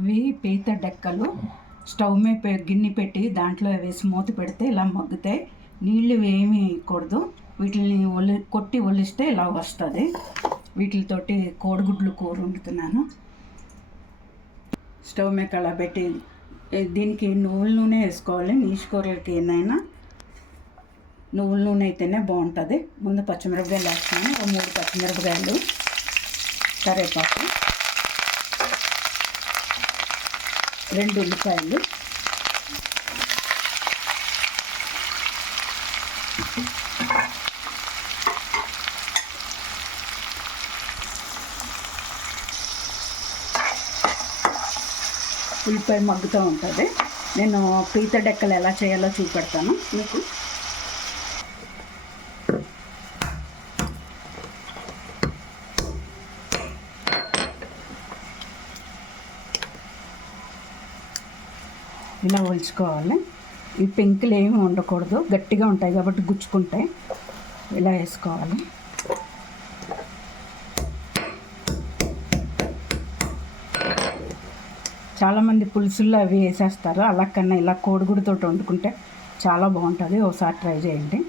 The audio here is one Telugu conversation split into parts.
ఇవి పీత డెక్కలు. స్టవ్ మీద పె- గిన్నె పెట్టి దాంట్లో వేసి మూత పెడితే ఇలా మగ్గుతాయి. నీళ్ళు ఏమీ కూడదు. వీటిని ఒలి కొట్టి ఒలిస్తే ఇలా వస్తుంది. వీటితోటి కోడిగుడ్లు కూర వండుతున్నాను. స్టవ్ మీద అలా పెట్టి దీనికి నువ్వుల నూనె వేసుకోవాలి. నీచు కూరలకి ఏదైనా నువ్వుల నూనె అయితేనే బాగుంటుంది. ముందు పచ్చిమిరపకాయలు వేస్తాను. ఒక మూడు పచ్చిమిరపకాయలు కరివేపాకు. రెండు ఉల్లిపాయలు. ఉల్లిపాయ మగ్గుతూ ఉంటుంది. నేను పీత డెక్కలు ఎలా చేయాలో చూపెడతాను. మీకు ఇలా ఒలుచుకోవాలి. ఈ పెంకులు ఏమి ఉండకూడదు. గట్టిగా ఉంటాయి కాబట్టి గుచ్చుకుంటాయి. ఇలా వేసుకోవాలి. చాలామంది పులుసుల్లో అవి వేసేస్తారు. అలా కన్నా ఇలా కోడిగుడితో వండుకుంటే చాలా బాగుంటుంది. ఒకసారి ట్రై చేయండి.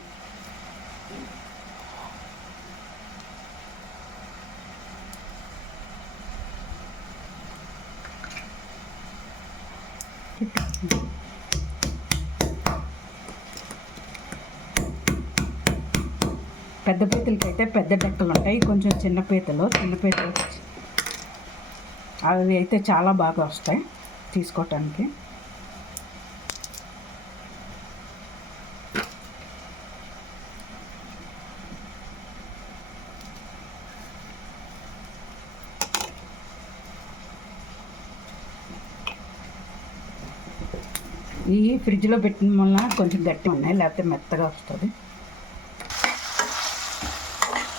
పెద్ద పీతలకి అయితే పెద్ద డెక్కలు ఉంటాయి కొంచెం చిన్న పీతలు చిన్న పీతలు. అవి అయితే చాలా బాగా వస్తాయి తీసుకోవటానికి. ఈ ఫ్రిడ్జ్లో పెట్టిన వల్ల కొంచెం గట్టి ఉన్నాయి లేకపోతే మెత్తగా వస్తుంది.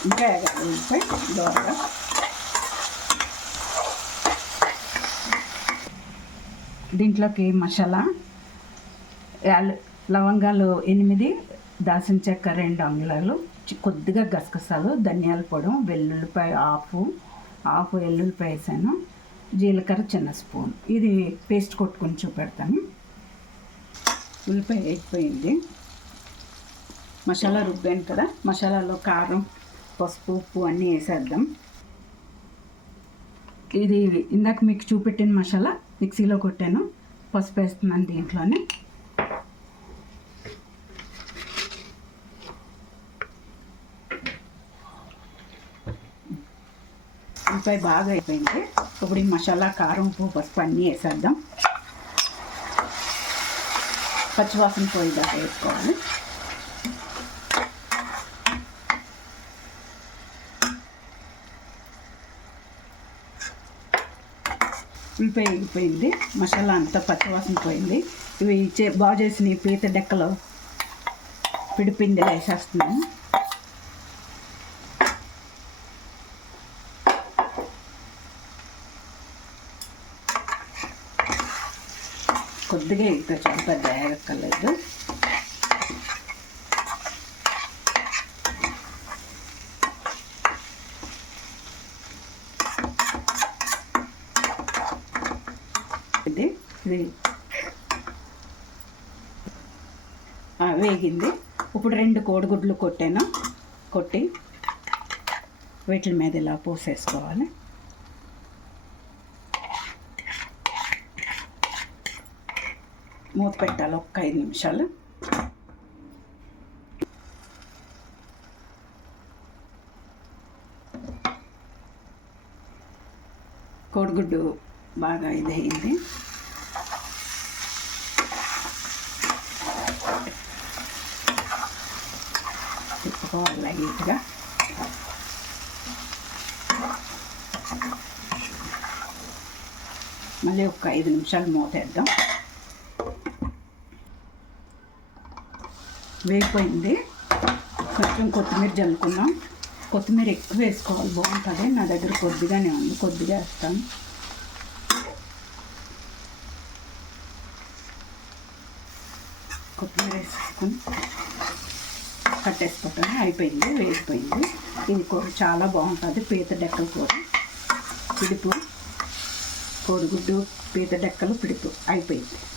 ఇంకా ఎగాలి దోరగా దీంట్లోకి మసాలా యాలు- లవంగాలు ఎనిమిది దాల్చిన చెక్క రెండు అంగుళాలు కొద్దిగా గసగసాలు ధనియాల పొడి వెల్లుల్లిపాయ ఆపు ఆపు వెల్లుల్లిపాయ వేసాను జీలకర్ర చిన్న స్పూన్. ఇది పేస్ట్ కొట్టుకొని చూపెడతాను. ఉల్లిపాయ వేగిపోయింది మసాలా రుబ్బాను కదా మసాలాలో కారం పసుపు ఉప్పు అన్నీ వేసేద్దాం. ఇది ఇందాక మీకు చూపెట్టిన మసాలా మిక్సీలో కొట్టాను. పసుపు వేస్తున్నాను దీంట్లోనే. ఉల్లిపాయ బాగా అయిపోయింది. ఇప్పుడు ఈ మసాలా కారం ఉప్పు పసుపు అన్నీ వేసేద్దాం. పచ్చివాసన పోయేదాకా వేసుకోవాలి. ఉల్లిపాయ ఎగిపోయింది మసాలా అంతా పచ్చివాసన పోయింది. ఇవి చే బాగు చేసిన పీత డెక్కలో. పిడిపిండి వేసేస్తున్నాను. కొద్దిగా ఎగిపోయి చాలా పెద్ద ఎగక్కర్లేదు ఇది వేగింది. ఇప్పుడు రెండు కోడిగుడ్లు కొట్టాను. కొట్టి వీటి మీద ఇలా పోసేసుకోవాలి. మూత పెట్టాలి ఒక్క ఐదు నిమిషాలు. కోడిగుడ్డు బాగా ఇదయింది. తిప్పుకోవాలి లైట్గా. మళ్ళీ ఒక ఐదు నిమిషాలు మూతేద్దాం. వేగిపోయింది. కొంచెం కొత్తిమీర జల్లుకున్నాం కొత్తిమీర ఎక్కువ వేసుకోవాలి. బాగుంటుంది. నా దగ్గర కొద్దిగానే ఉంది. కొద్దిగా వేస్తాను. కొత్తిమీర వేసుకుని కట్టేసుకోవటం అయిపోయింది. వేగిపోయింది. ఇది కూర చాలా బాగుంటుంది. పీత డెక్కల కూర. పిడుపు. కోడిగుడ్డు పీత డెక్కలు పిడుపు. అయిపోయింది.